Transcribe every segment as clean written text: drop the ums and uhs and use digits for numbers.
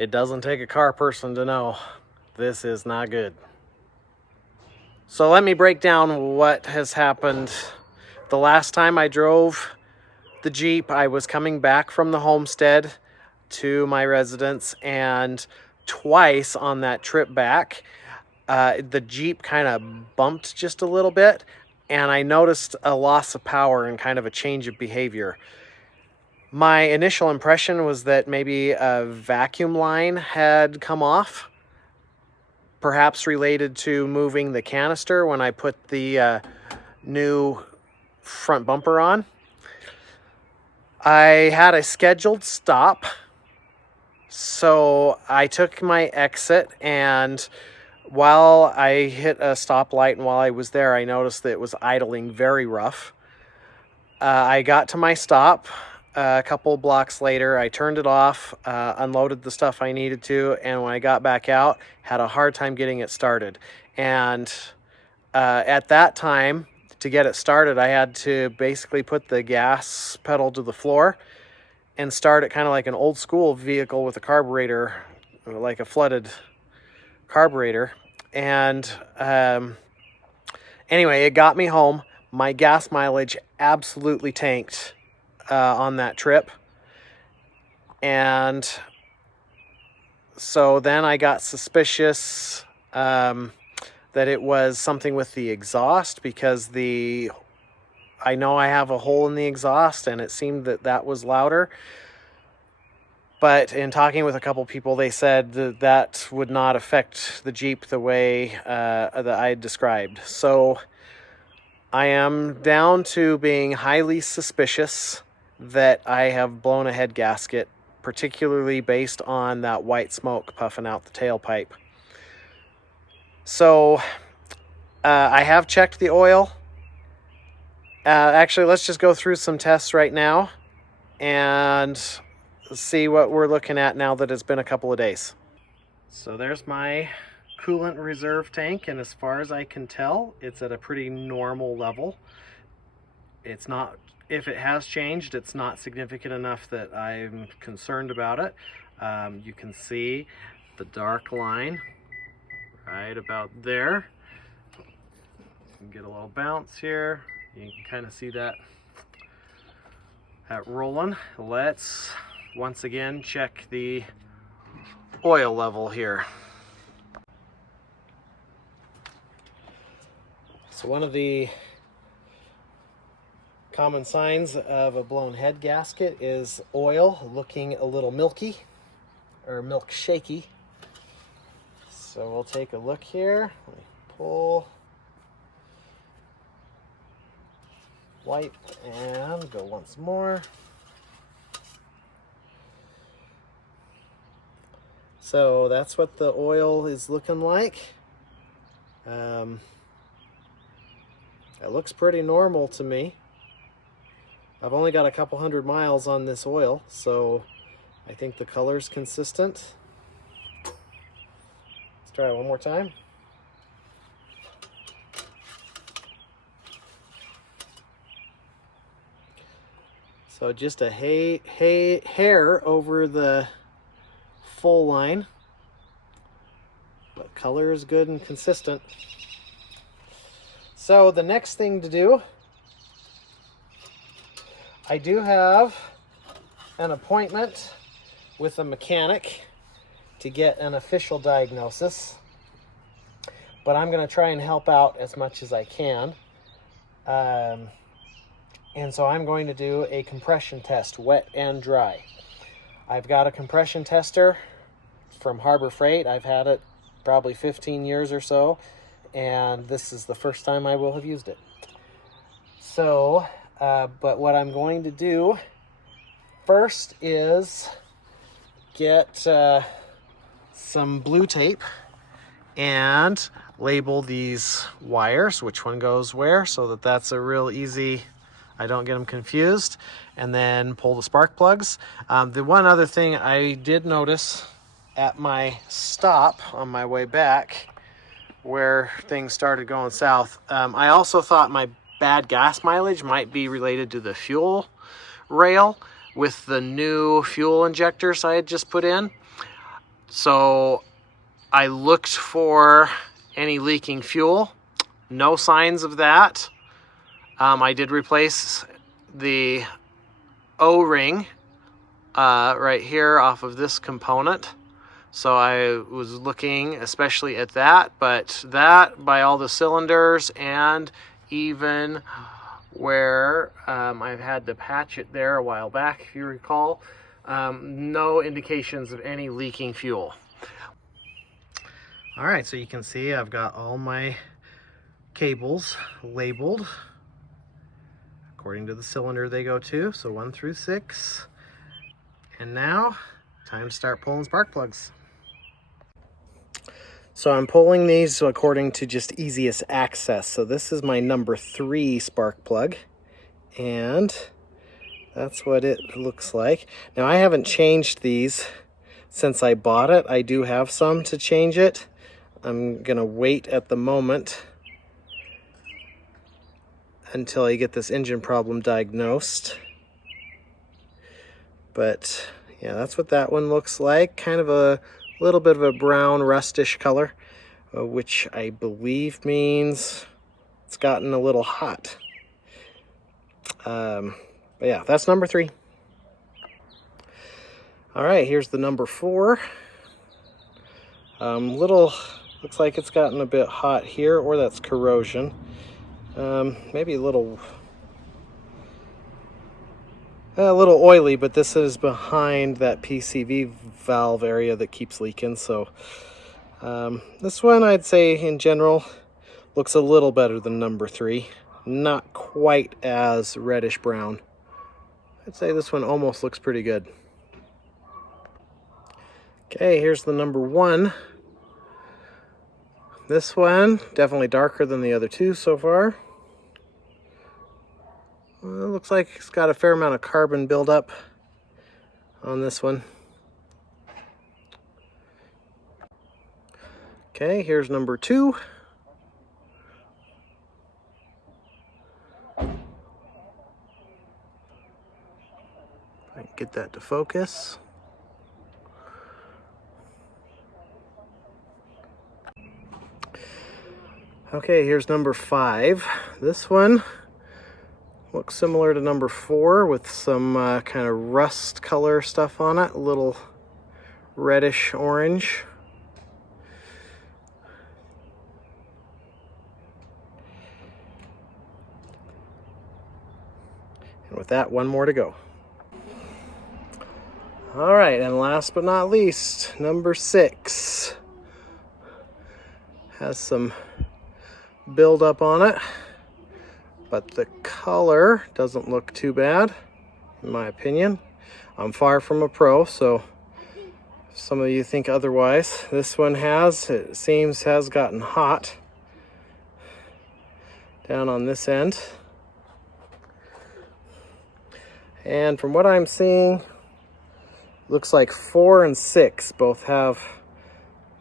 It doesn't take a car person to know this is not good. So let me break down what has happened. The last time I drove the Jeep, I was coming back from the homestead to my residence, and twice on that trip back, the Jeep kind of bumped just a little bit, and I noticed a loss of power and kind of a change of behavior. My initial impression was that maybe a vacuum line had come off, perhaps related to moving the canister when I put the new front bumper on. I had a scheduled stop, so I took my exit, and while I hit a stoplight and while I was there, I noticed that it was idling very rough. I got to my stop. A couple blocks later, I turned it off, unloaded the stuff I needed to, and when I got back out, had a hard time getting it started. And at that time, to get it started, I had to basically put the gas pedal to the floor and start it kind of like an old school vehicle with a carburetor, like a flooded carburetor. And anyway, it got me home. My gas mileage absolutely tanked on that trip, and so then I got suspicious that it was something with the exhaust, because I know I have a hole in the exhaust, and it seemed that that was louder. But in talking with a couple people, they said that would not affect the Jeep the way that I described. So I am down to being highly suspicious that I have blown a head gasket, particularly based on that white smoke puffing out the tailpipe. So I have checked the oil. Actually, let's just go through some tests right now and see what we're looking at now that it's been a couple of days. So there's my coolant reserve tank, and as far as I can tell, it's at a pretty normal level. It's not, if it has changed, it's not significant enough that I'm concerned about it. You can see the dark line right about there. You can get a little bounce here. You can kind of see that rolling. Let's once again check the oil level here. So one of the common signs of a blown head gasket is oil looking a little milky or milk shaky. So we'll take a look here. Let me pull, wipe, and go once more. So that's what the oil is looking like. It looks pretty normal to me. I've only got a couple hundred miles on this oil, so I think the color's consistent. Let's try it one more time. So just a hair over the full line, but color is good and consistent. So the next thing to do, I do have an appointment with a mechanic to get an official diagnosis, but I'm going to try and help out as much as I can. And so I'm going to do a compression test, wet and dry. I've got a compression tester from Harbor Freight. I've had it probably 15 years or so, and this is the first time I will have used it. So, but what I'm going to do first is get some blue tape and label these wires, which one goes where, so that that's a real easy, I don't get them confused, and then pull the spark plugs. The one other thing I did notice at my stop on my way back, where things started going south, I also thought my bad gas mileage might be related to the fuel rail with the new fuel injectors I had just put in. So I looked for any leaking fuel. No signs of that. I did replace the O-ring right here off of this component. So I was looking especially at that, but that by all the cylinders and even where I've had to patch it there a while back, if you recall, no indications of any leaking fuel. All right, so you can see I've got all my cables labeled according to the cylinder they go to, so 1 through 6. And now, time to start pulling spark plugs. So I'm pulling these according to just easiest access. So this is my number 3 spark plug, and that's what it looks like. Now I haven't changed these since I bought it. I do have some to change it. I'm gonna wait at the moment until I get this engine problem diagnosed. But yeah, that's what that one looks like. Kind of a little bit of a brown rustish color, which I believe means it's gotten a little hot. But yeah, that's number 3. All right, here's the number 4. Looks like it's gotten a bit hot here, or that's corrosion. Maybe a little oily, but this is behind that PCV valve area that keeps leaking. So this one, I'd say in general, looks a little better than number 3. Not quite as reddish brown. I'd say this one almost looks pretty good. Okay, here's the number 1. This one, definitely darker than the other 2 so far. Well, it looks like it's got a fair amount of carbon buildup on this one. Okay, here's number 2. I can get that to focus. Okay, here's number 5. This one looks similar to number 4 with some kind of rust color stuff on it, a little reddish orange. And with that, one more to go. All right, and last but not least, number 6 has some buildup on it, but the color doesn't look too bad, in my opinion. I'm far from a pro, so if some of you think otherwise, this one it seems has gotten hot down on this end. And from what I'm seeing, looks like 4 and 6 both have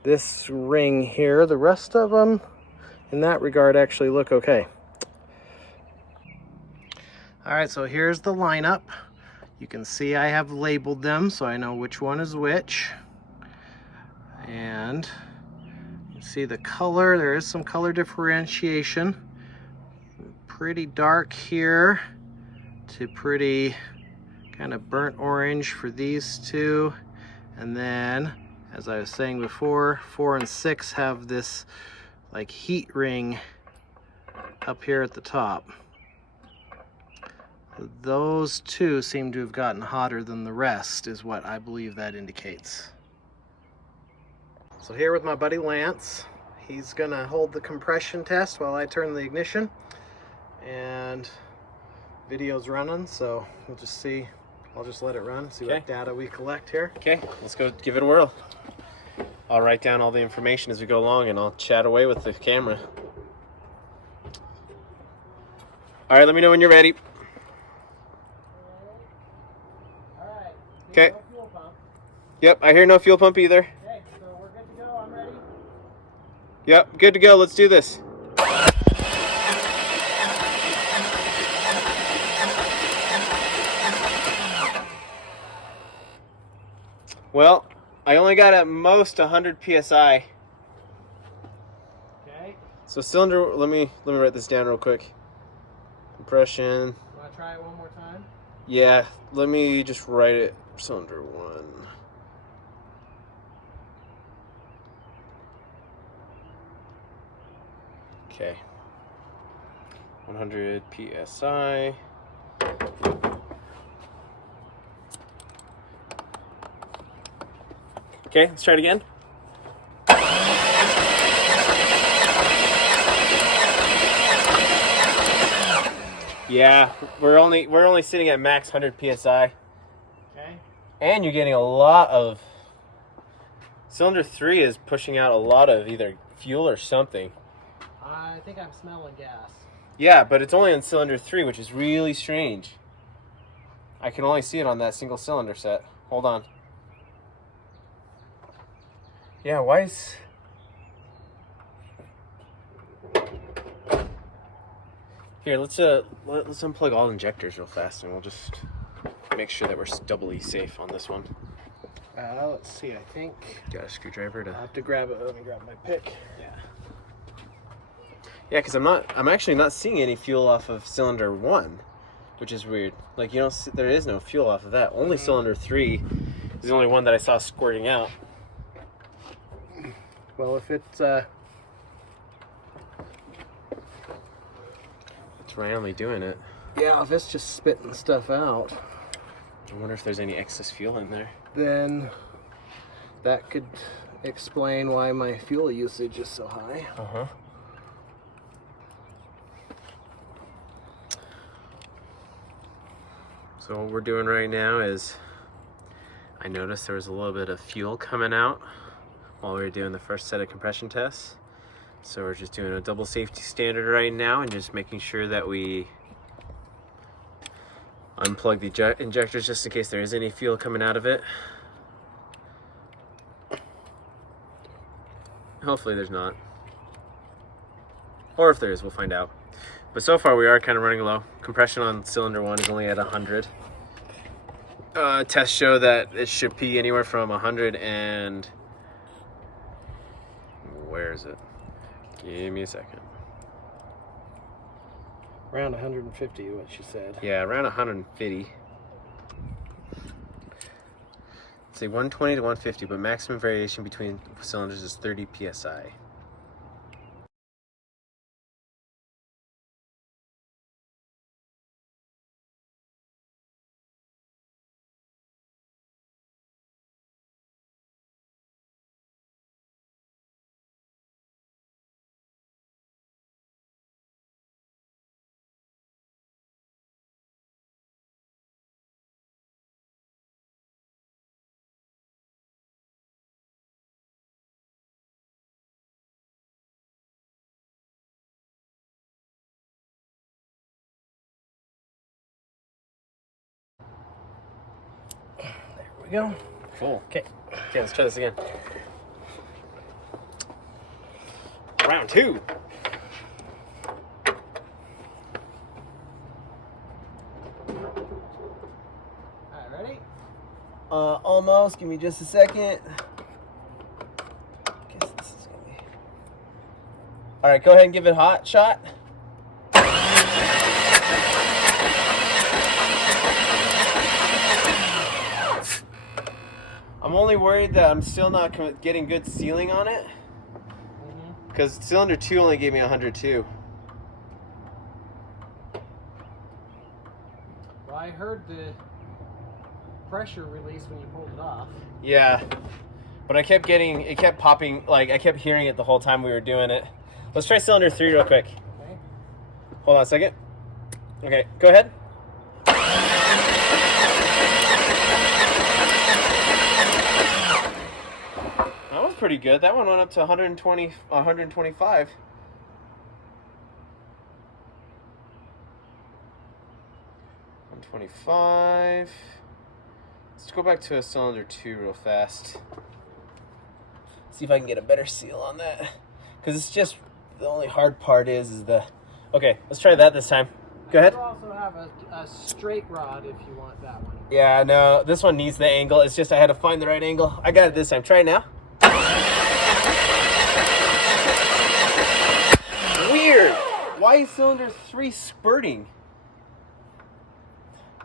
this ring here. The rest of them, in that regard, actually look okay. All right, so here's the lineup. You can see I have labeled them so I know which one is which. And you see the color, there is some color differentiation. Pretty dark here to pretty kind of burnt orange for these 2. And then, as I was saying before, 4 and 6 have this like heat ring up here at the top. Those 2 seem to have gotten hotter than the rest, is what I believe that indicates. So here with my buddy Lance, he's gonna hold the compression test while I turn the ignition, and video's running, so we'll just see. I'll just let it run, see what data we collect here. Okay, let's go give it a whirl. I'll write down all the information as we go along, and I'll chat away with the camera. All right, let me know when you're ready. Okay. No fuel pump. Yep, I hear no fuel pump either. Okay, so we're good to go. I'm ready. Yep, good to go. Let's do this. Well, I only got at most 100 psi. Okay. So cylinder, let me write this down real quick. Compression. Want to try it one more time? Yeah, let me just write it. Cylinder 1. Okay. 100 psi. Okay, let's try it again. Yeah, we're only sitting at max 100 psi. Okay. And you're getting a lot of cylinder 3 is pushing out a lot of either fuel or something. I think I'm smelling gas. Yeah, but it's only on cylinder 3, which is really strange. I can only see it on that single cylinder set. Hold on. Yeah, why is... Here, let's unplug all injectors real fast, and we'll just make sure that we're doubly safe on this one. Let's see. I think Got a screwdriver to... I have to grab it. Let me grab my pick. Yeah, because I'm actually not seeing any fuel off of cylinder 1, which is weird. Like, you don't see, there is no fuel off of that. Only cylinder 3 is the only one that I saw squirting out. Well, if it's randomly doing it. yeah, if it's just spitting stuff out, I wonder if there's any excess fuel in there. then that could explain why my fuel usage is so high. Uh-huh. So what we're doing right now is, I noticed there was a little bit of fuel coming out while we were doing the first set of compression tests. So we're just doing a double safety standard right now and just making sure that we unplug the injectors just in case there is any fuel coming out of it. Hopefully there's not. Or if there is, we'll find out. But so far we are kind of running low. Compression on cylinder 1 is only at 100. Tests show that it should be anywhere from 100 and... Where is it? Give me a second. Around 150, what she said. Yeah, around 150. Say 120 to 150, but maximum variation between cylinders is 30 psi. There we go. Cool. Okay. Okay, let's try this again. Round 2. Alright, ready? Almost. Give me just a second. Guess this is gonna be... All right, go ahead and give it a hot shot. I'm only worried that I'm still not getting good sealing on it. Because cylinder 2 only gave me 102. Well, I heard the pressure release when you pulled it off. Yeah, but it kept popping, like I kept hearing it the whole time we were doing it. Let's try cylinder 3 real quick. Okay. Hold on a second. Okay, go ahead. That was pretty good. That one went up to 120, 125. $125. Let's go back to a cylinder 2 real fast. See if I can get a better seal on that. Because it's just, the only hard part is the... Okay, let's try that this time. Go ahead. You also have a straight rod if you want that one. Yeah, no, this one needs the angle. It's just I had to find the right angle. I got it this time. Try it now. Weird. Why is cylinder 3 spurting?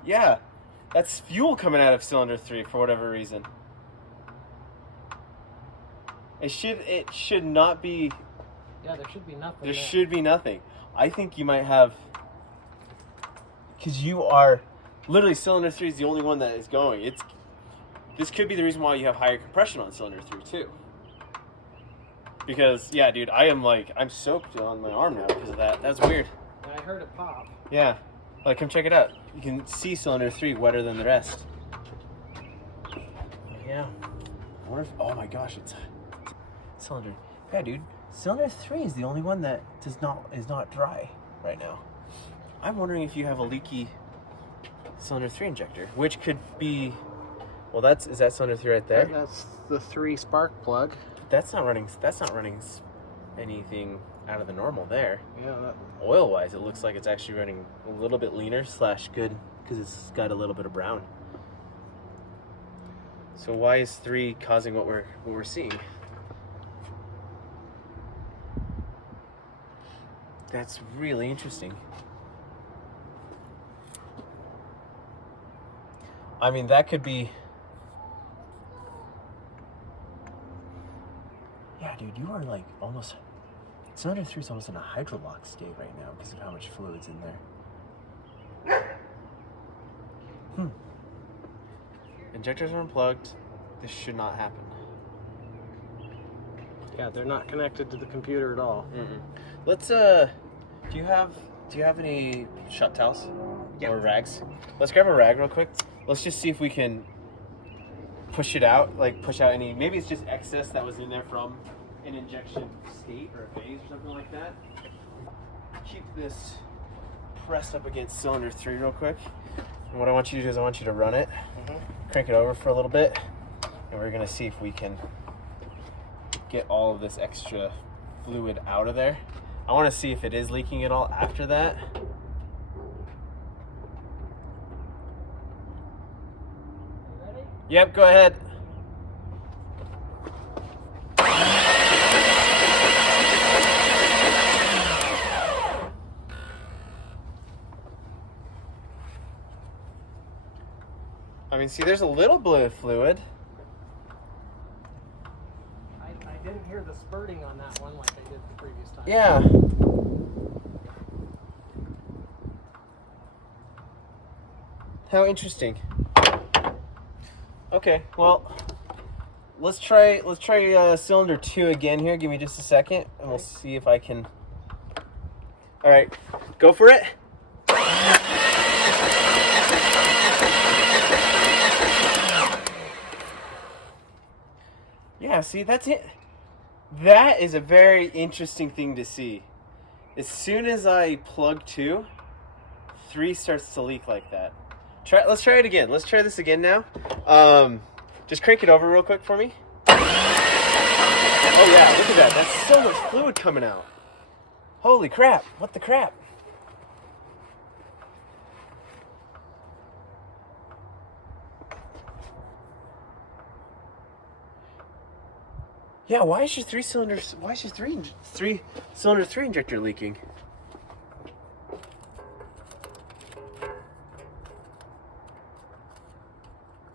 Yeah, that's fuel coming out of cylinder 3 for whatever reason. It should not be. Yeah, there should be nothing. There should be nothing. I think you might have, because you are literally cylinder 3 is the only one that is going. This could be the reason why you have higher compression on cylinder 3 too. Because yeah, dude, I'm soaked on my arm now because of that. That's weird. I heard it pop. Yeah, like come check it out. You can see cylinder 3 wetter than the rest. Yeah. I wonder if, oh my gosh, it's cylinder. Yeah, dude. Cylinder 3 is the only one that is not dry right now. I'm wondering if you have a leaky cylinder 3 injector, which could be, well, is that cylinder 3 right there? That's the 3 spark plug. That's not running anything out of the normal there. Yeah. Oil wise, it looks like it's actually running a little bit leaner / good because it's got a little bit of brown. So why is 3 causing what we're seeing? That's really interesting. I mean, that could be. Yeah, dude, you are like almost. Cylinder 3 is almost in a hydrolock state right now because of how much fluid's in there. Injectors are unplugged. This should not happen. Yeah, they're not connected to the computer at all. Let's do you have any shut towels or rags? Let's grab a rag real quick. Let's just see if we can push it out, like push out any, maybe it's just excess that was in there from an injection state or a phase or something like that. Keep this pressed up against cylinder 3 real quick. And what I want you to do is I want you to run it, crank it over for a little bit, and we're gonna see if we can get all of this extra fluid out of there. I want to see if it is leaking at all after that. Ready? Yep, go ahead. I mean, see, there's a little bit of fluid. I didn't hear the spurting on that one like I did the previous time. Yeah. How interesting. Okay, well, let's try cylinder 2 again here. Give me just a second, and we'll see if I can. All right, go for it. Yeah, see, that's it. That is a very interesting thing to see. As soon as I plug 2, 3 starts to leak like that. Let's try it again. Let's try this again now. Just crank it over real quick for me. Oh yeah, look at that. That's so much fluid coming out. Holy crap. What the crap? Yeah, why is your 3 cylinder cylinder 3 injector leaking?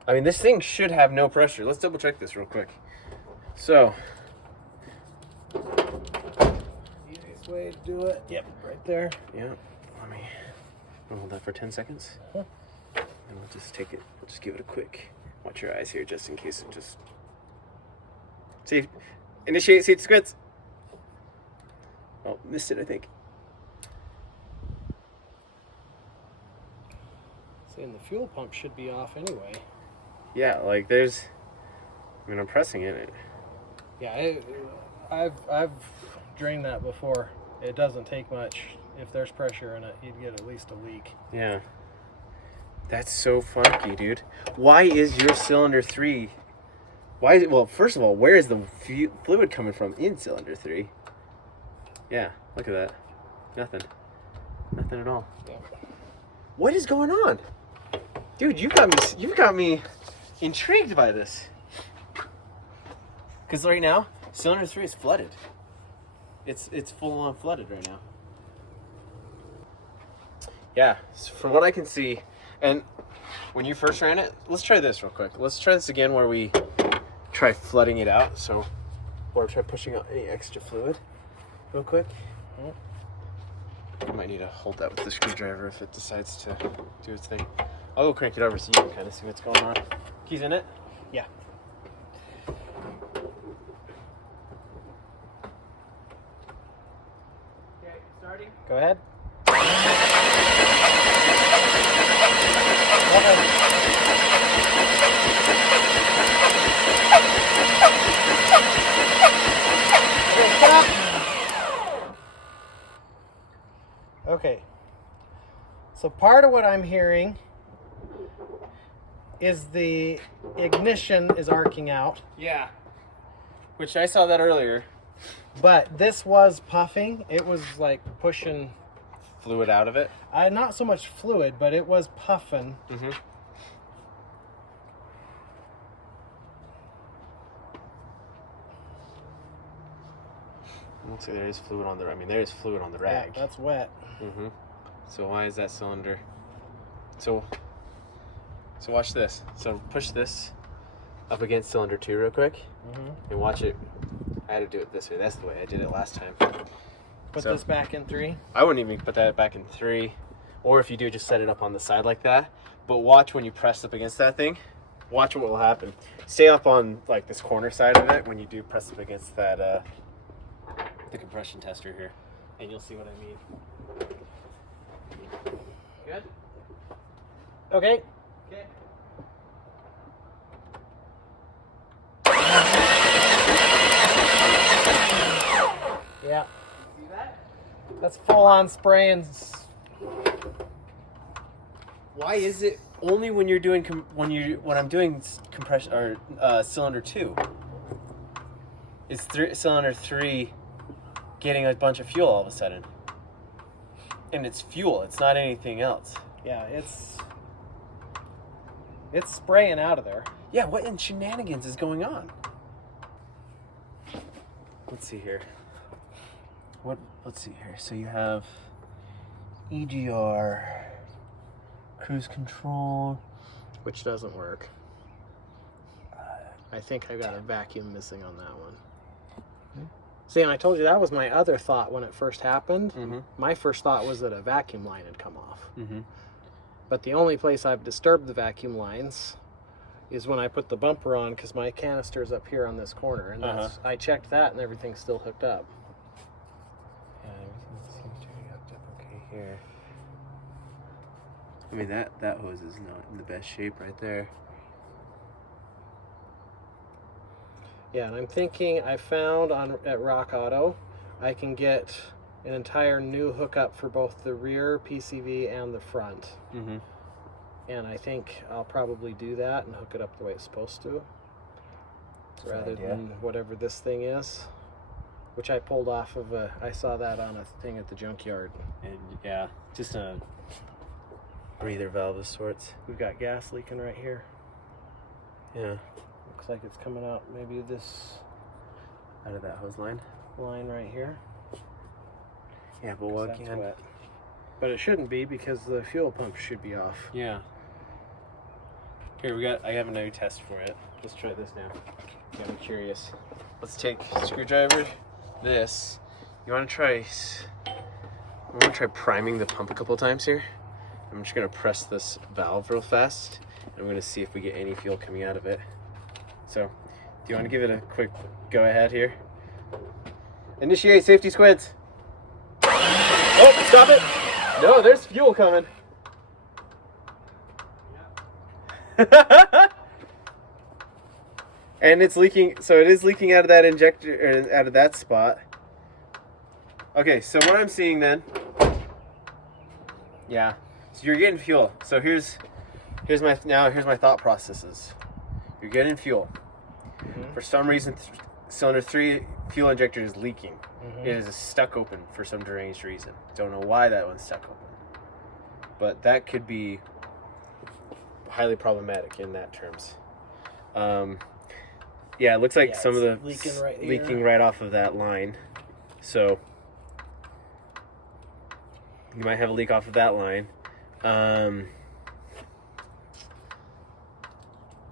I mean, this thing should have no pressure. Let's double check this real quick. So, Easiest way to do it. Yep, right there. yeah, let me hold that for 10 seconds. And we'll just take it, we'll just give it a quick, watch your eyes here just in case it just, see, initiate seat squints. Oh, missed it, I think. Saying the fuel pump should be off anyway. Yeah, like there's, I mean, I'm pressing it. Yeah, I've drained that before. It doesn't take much. If there's pressure in it, you'd get at least a leak. Yeah. That's so funky, dude. Why is your cylinder 3? Why is it? Well, first of all, where is the fluid coming from in cylinder 3? Yeah, look at that. Nothing. Nothing at all. Yeah. What is going on? Dude, you've got me intrigued by this. Because right now, cylinder 3 is flooded. It's full on flooded right now. Yeah, so from what I can see, and when you first ran it, let's try this real quick. Let's try this again where we try flooding it out, or try pushing out any extra fluid real quick. I might need to hold that with the screwdriver if it decides to do its thing. I'll go crank it over so you can kind of see what's going on. Keys in it? Yeah. Okay, starting. Go ahead. Okay. So part of what I'm hearing is the ignition is arcing out. Yeah. Which I saw that earlier. But this was puffing. It was like pushing Fluid out of it. not so much fluid, but it was puffing. Mm-hmm. Looks like there is fluid on the. I mean, there is fluid on the rag. Yeah, that's wet. Mm-hmm. So why is that cylinder? So watch this. So push this up against cylinder 2 real quick, and watch it. I had to do it this way. That's the way I did it last time. Put this back in 3. I wouldn't even put that back in 3, or if you do, just set it up on the side like that. But watch when you press up against that thing. Watch what will happen. Stay up on like this corner side of it when you do press up against that the compression tester here, and you'll see what I mean. Good. Okay. Okay. Yeah. See that? That's full on spraying. Why is it only when you're doing when I'm doing compression or cylinder 2? Is cylinder 3 getting a bunch of fuel all of a sudden? And it's fuel. It's not anything else. Yeah, it's spraying out of there. Yeah. What in shenanigans is going on? Let's see here. Let's see here. So you have EGR, cruise control, Which doesn't work. I think I got a vacuum missing on that one. See, and I told you that was my other thought when it first happened. My first thought was that a vacuum line had come off. But the only place I've disturbed the vacuum lines is when I put the bumper on, because my canister's up here on this corner. And I checked that and everything's still hooked up. Yeah, everything seems to be hooked up okay here. I mean, that hose is not in the best shape right there. Yeah, and I'm thinking I found at Rock Auto, I can get an entire new hookup for both the rear PCV and the front. And I think I'll probably do that and hook it up the way it's supposed to, rather than whatever this thing is, which I pulled off of I saw that on a thing at the junkyard. And yeah, just a breather valve of sorts. We've got gas leaking right here. Yeah. Looks like it's coming out maybe this Out of that hose line. line right here. Yeah, but what That's can? wet. But it shouldn't be, because the fuel pump should be off. Yeah. Here I have another test for it. Let's try this now. Yeah, I'm curious. Let's take screwdriver. This. You want to try? I want to try priming the pump a couple times here. I'm just gonna press this valve real fast, and I'm gonna see if we get any fuel coming out of it. So, do you want to give it a quick go ahead here? Initiate safety squints. Oh, stop it! No, there's fuel coming. And it's leaking, so it is leaking out of that injector, or out of that spot. Okay, so what I'm seeing then, yeah, so you're getting fuel. So here's my thought processes. You're getting fuel. For some reason, cylinder 3 fuel injector is leaking. It is stuck open for some deranged reason. Don't know why that one's stuck open. but that could be highly problematic in that terms. Yeah, it looks like some of the leaking right off of that line. So you might have a leak off of that line.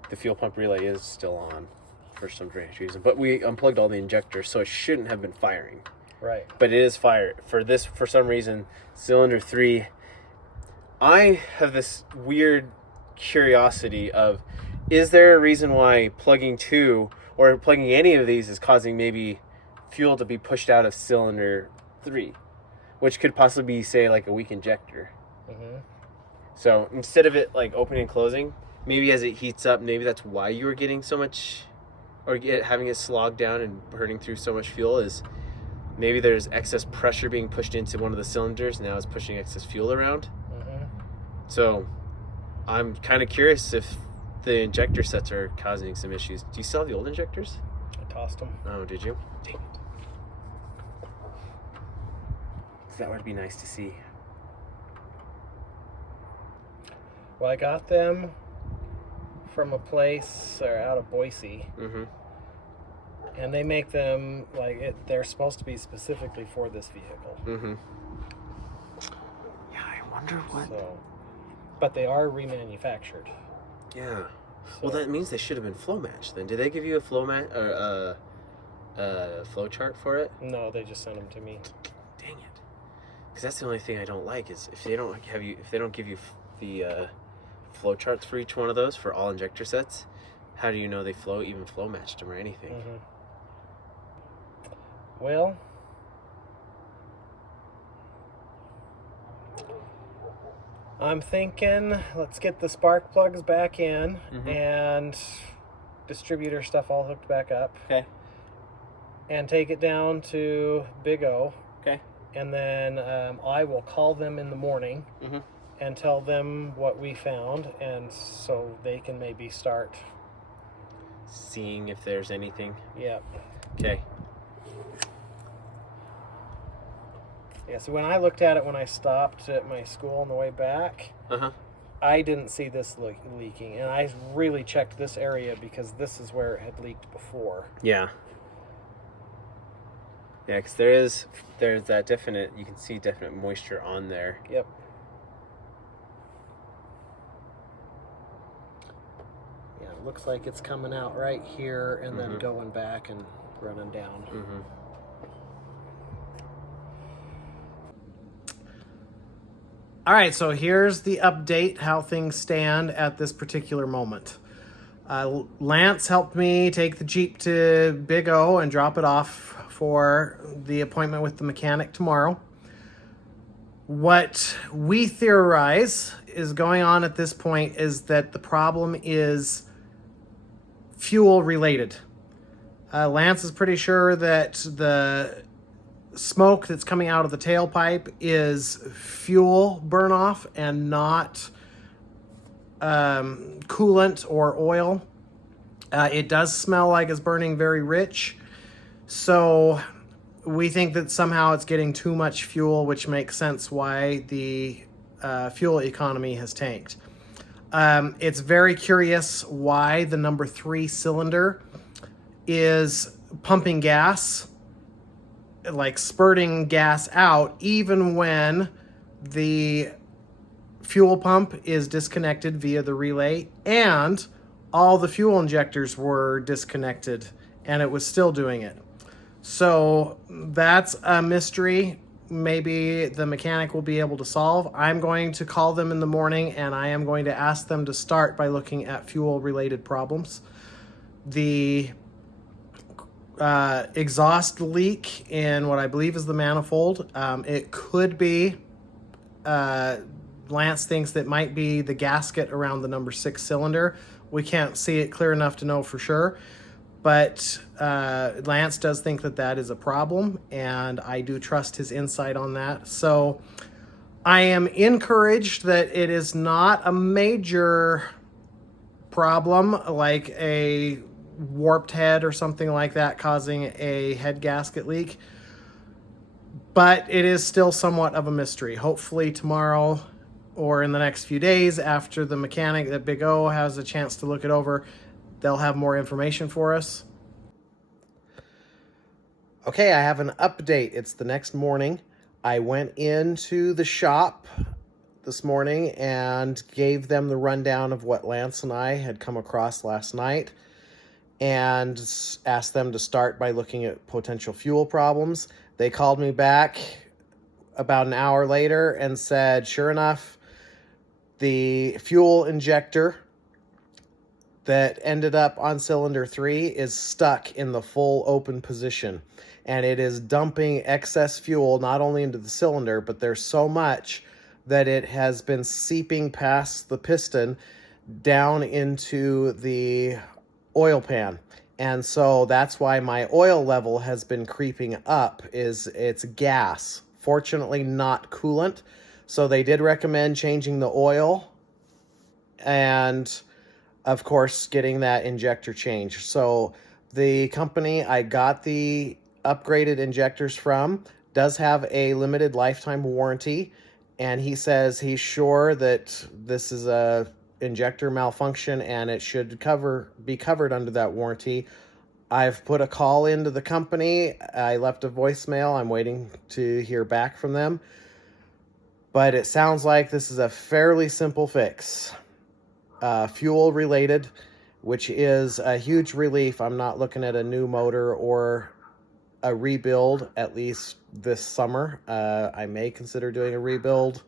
The fuel pump relay is still on for some strange reason, but we unplugged all the injectors, so it shouldn't have been firing. Right. But it is fired. For some reason, cylinder 3, I have this weird curiosity of, is there a reason why plugging 2 or plugging any of these is causing maybe fuel to be pushed out of cylinder 3, which could possibly be, say, like a weak injector. Mm-hmm. So instead of it like opening and closing, maybe as it heats up, maybe that's why you were getting so much, or having it slogged down and burning through so much fuel, is maybe there's excess pressure being pushed into one of the cylinders. Now it's pushing excess fuel around. Mm-hmm. So I'm kind of curious if the injector sets are causing some issues. Do you still have the old injectors? I tossed them. Oh, did you? Dang it. That would be nice to see. Well, I got them from a place out of Boise. Mm-hmm. And they make them they're supposed to be specifically for this vehicle. Mm-hmm. Yeah, I wonder what. So, but they are remanufactured. Yeah. So, well, that means they should have been flow matched then. Did they give you a flow flow chart for it? No, they just sent them to me. Dang it. Because that's the only thing I don't like, is if they don't give you the flow charts for each one of those for all injector sets, how do you know they even flow matched them or anything? Mm-hmm. Well, I'm thinking let's get the spark plugs back in, mm-hmm. and distributor stuff all hooked back up. Okay. And take it down to Big O. Okay. And then I will call them in the morning, mm-hmm. and tell them what we found, and so they can maybe start seeing if there's anything. Yeah. Okay. Yeah, so when I looked at it when I stopped at my school on the way back, I didn't see this leaking, and I really checked this area because this is where it had leaked before. Yeah. Yeah, because there's that definite, you can see definite moisture on there. Yep. Yeah, it looks like it's coming out right here and mm-hmm. then going back and running down. Mm-hmm. All right, so here's the update, how things stand at this particular moment. Lance helped me take the Jeep to Big O and drop it off for the appointment with the mechanic tomorrow. What we theorize is going on at this point is that the problem is fuel related. Lance is pretty sure that the smoke that's coming out of the tailpipe is fuel burn off and not coolant or oil. It does smell like it's burning very rich, so we think that somehow it's getting too much fuel, which makes sense why the fuel economy has tanked. It's very curious why the number 3 cylinder is pumping gas, like spurting gas out, even when the fuel pump is disconnected via the relay and all the fuel injectors were disconnected and it was still doing it. So that's a mystery maybe the mechanic will be able to solve. I'm going to call them in the morning and I am going to ask them to start by looking at fuel related problems. The exhaust leak in what I believe is the manifold. It could be, Lance thinks that might be the gasket around the number 6 cylinder. We can't see it clear enough to know for sure, but Lance does think that that is a problem, and I do trust his insight on that. So I am encouraged that it is not a major problem like a warped head or something like that causing a head gasket leak, but it is still somewhat of a mystery. Hopefully tomorrow or in the next few days after the mechanic that Big O has a chance to look it over, they'll have more information for us. Okay, I have an update. It's the next morning. I went into the shop this morning and gave them the rundown of what Lance and I had come across last night and asked them to start by looking at potential fuel problems. They called me back about an hour later and said, sure enough, the fuel injector that ended up on cylinder 3 is stuck in the full open position, and it is dumping excess fuel not only into the cylinder, but there's so much that it has been seeping past the piston down into the oil pan. And so that's why my oil level has been creeping up. It's gas, fortunately not coolant. So they did recommend changing the oil and of course getting that injector changed. So the company I got the upgraded injectors from does have a limited lifetime warranty, and he says he's sure that this is a injector malfunction and it should be covered under that warranty. I've put a call into the company. I left a voicemail. I'm waiting to hear back from them. But it sounds like this is a fairly simple fix. Fuel related, which is a huge relief. I'm not looking at a new motor or a rebuild, at least this summer. I may consider doing a rebuild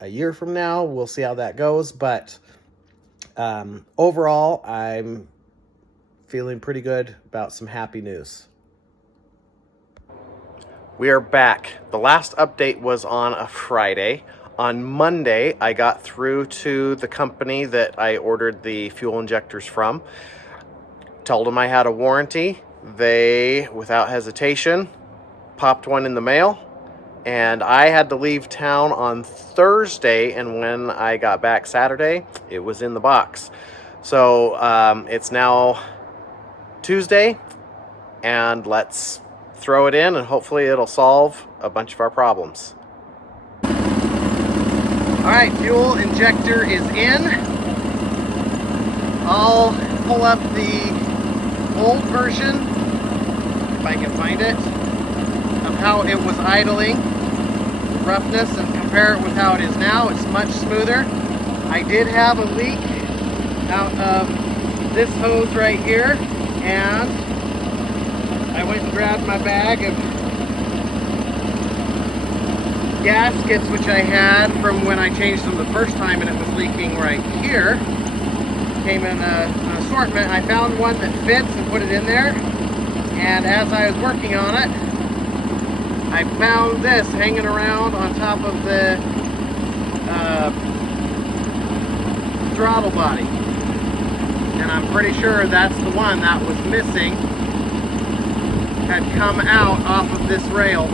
a year from now. We'll see how that goes. But overall, I'm feeling pretty good about some happy news. We are back. The last update was on a Friday. On Monday, I got through to the company that I ordered the fuel injectors from. Told them I had a warranty. They, without hesitation, popped one in the mail. And I had to leave town on Thursday, and when I got back Saturday, it was in the box. So it's now Tuesday, and let's throw it in, and hopefully it'll solve a bunch of our problems. All right, fuel injector is in. I'll pull up the old version, if I can find it, of how it was idling, roughness, and compare it with how it is now. It's much smoother. I did have a leak out of this hose right here, and I went and grabbed my bag of gaskets, which I had from when I changed them the first time and it was leaking right here. Came in an assortment. I found one that fits and put it in there, and as I was working on it, I found this hanging around on top of the throttle body, and I'm pretty sure that's the one that was missing, had come out off of this rail.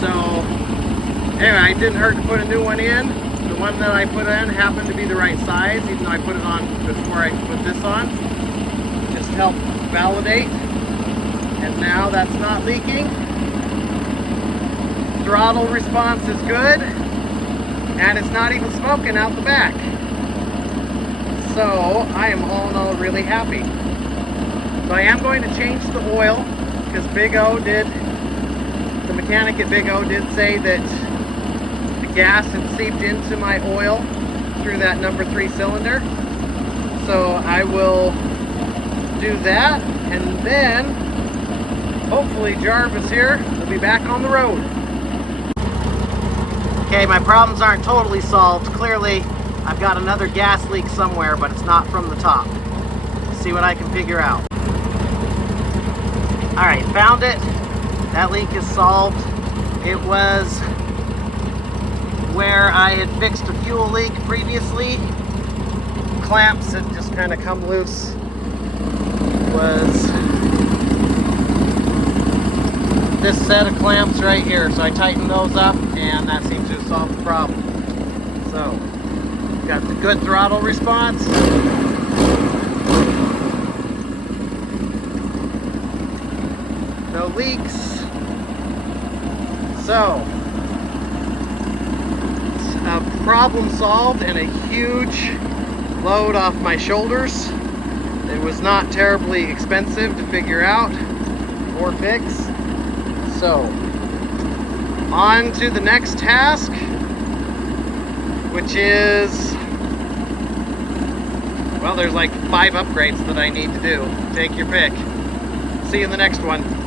So anyway, it didn't hurt to put a new one in. The one that I put in happened to be the right size, even though I put it on before I put this on. Just helped validate. And now that's not leaking. Throttle response is good. And it's not even smoking out the back. So I am all in all really happy. So I am going to change the oil, because Big O did, the mechanic at Big O did say that the gas had seeped into my oil through that number 3 cylinder. So I will do that, and then hopefully Jarvis here will be back on the road. Okay, my problems aren't totally solved. Clearly, I've got another gas leak somewhere, but it's not from the top. Let's see what I can figure out. All right, found it. That leak is solved. It was where I had fixed a fuel leak previously. Clamps had just kind of come loose. Was this set of clamps right here. So I tightened those up, and that seems to have solved the problem. So, got the good throttle response. No leaks. So, let's problem solved and a huge load off my shoulders. It was not terribly expensive to figure out or fix. So, on to the next task, which is, well, there's like 5 upgrades that I need to do. Take your pick. See you in the next one.